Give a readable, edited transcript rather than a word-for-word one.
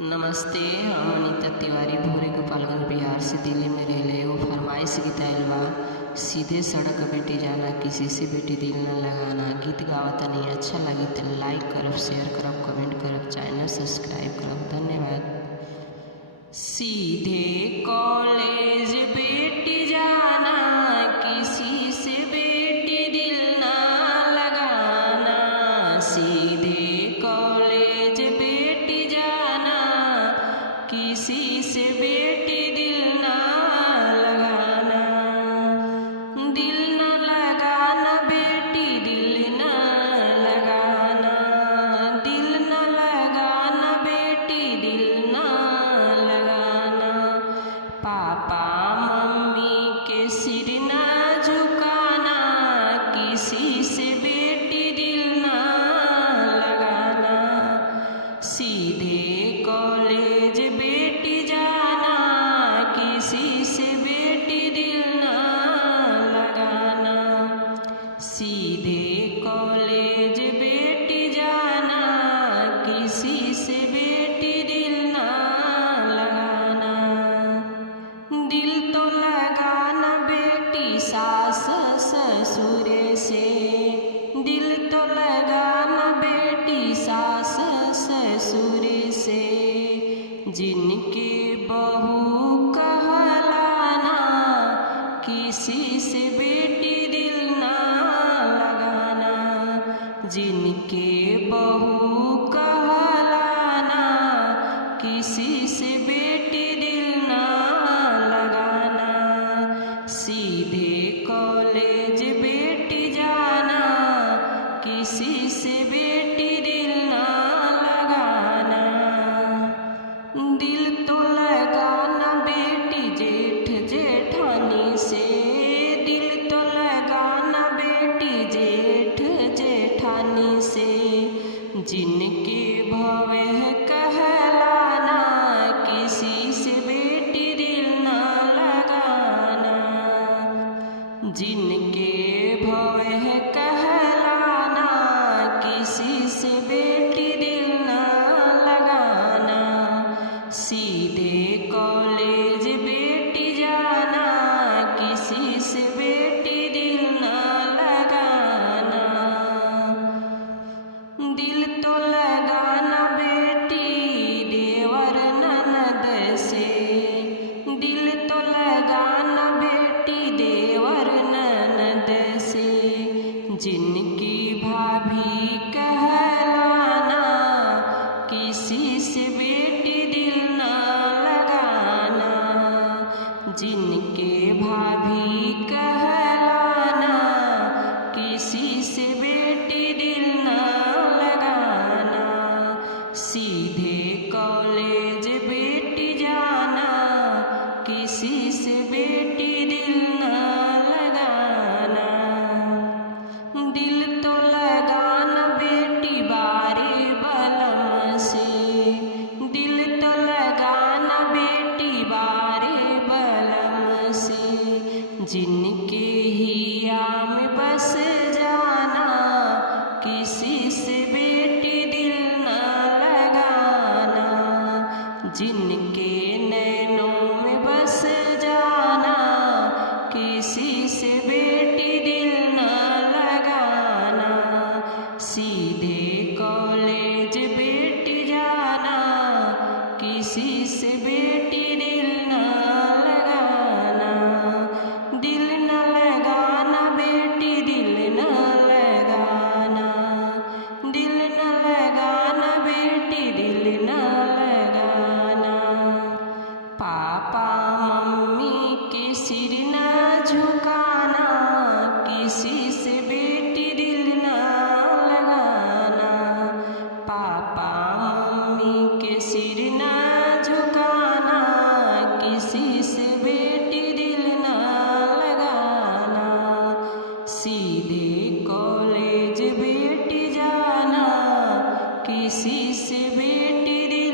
नमस्ते, हम अनीता तिवारी भोरे गोपालगंज बिहार से दिल्ली में रहे। एगो फरमाइश गीत आइल बा। सीधे सड़क बेटी जाना, किसी से बेटी दिल न लगाना। गीत गावतनी अच्छा लगी तो लाइक करब, शेयर करब, कमेंट करब, चैनल सब्सक्राइब करब। धन्यवाद। सीधे कॉलेज बेटी जाना, किसी से बेटी दिल ना लगाना। सीधे कॉलेज बेटी जाना, किसी से बेटी दिल ना लगाना। दिल न लगाना बेटी, दिल न लगाना। दिल न लगाना बेटी, दिल न लगाना। पापा मम्मी के सिर ना झुकाना, किसी से बेटी दिल ना लगाना। सीधे कॉलेज बेटी जाना, किसी से बेटी दिल ना लगाना। सीधे कॉलेज बेटी जाना, किसी से बेटी दिल ना लगाना। दिल तो लगाना बेटी सास ससुर से। दिल तो लगाना बेटी सास ससुर से। जिनके बहू कहलाना, किसी से बेटी दिल ना लगाना। जिनके बहू कहलाना, किसी से बेटी दिल ना लगाना। सीधे कॉलेज बेटी जाना, किसी से बेटी दिल ना लगाना। दिल तो लगाना बेटी जेठ जेठानी से। दिल तो लगाना बेटी जेठ जेठानी से। जिनके भवे कहलाना, किसी से बेटी दिल ना लगाना। जिनके भवे कहलाना, किसी से बेटी दिल ना लगाना। सीधे कॉलेज बेटी जाना, किसी से बेटी दिल ना लगाना। दिल तो लगाना बेटी देवर ननद से। दिल तो लगाना बेटी देवर ननद से। जिनकी भाभी कहलाना, किसी से बेटी दिल ना लगाना। जिनके भाभी कहलाना, किसी से बेटी दिल ना लगाना। सीधे कॉलेज बेटी जाना, किसी से बेटी दिल ना लगाना। दिल तो लगाना बेटी बारे बलम से। दिल तो लगाना बेटी बारे बलम से। जिनके हिया में बस जाना, किसी से बेटी दिल ना लगाना। जिनके नैनों में बस जाना, किसी से बेटी दिल ना लगाना। सीधे कॉलेज बेटी जाना, किसी से बेटी दिल ना लगाना। दिल न लगाना बेटी, दिल न लगाना। दिल न लगाना बेटी, दिल न लगाना। पापा मम्मी के सिर ना झुकाना, किसी से बेटी दिल ना लगाना। पापा मम्मी के सिर ना झुकाना, किसी से बेटी दिल ना लगाना। सीधे कॉलेज बेटी जाना, किसी से बेटी दिल